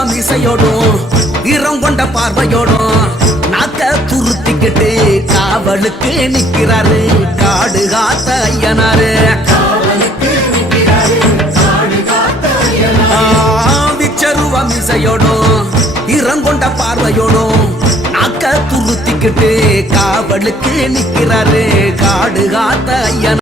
விச்சருவம் இசையோடும் வீரம் கொண்ட பார்வையோடும் நாக்க துருத்திக்கிட்டு காவலுக்கு நிக்கிறாரு காடு காத்த ஐயனாரு. ஆ, விச்சருவம் இசையோடும் இறங்கொண்ட பார்வையோடும் நாக்க துருத்திக்கிட்டு காவலுக்கு நிக்கிறாரு காடு காத்த ஐயனாரு.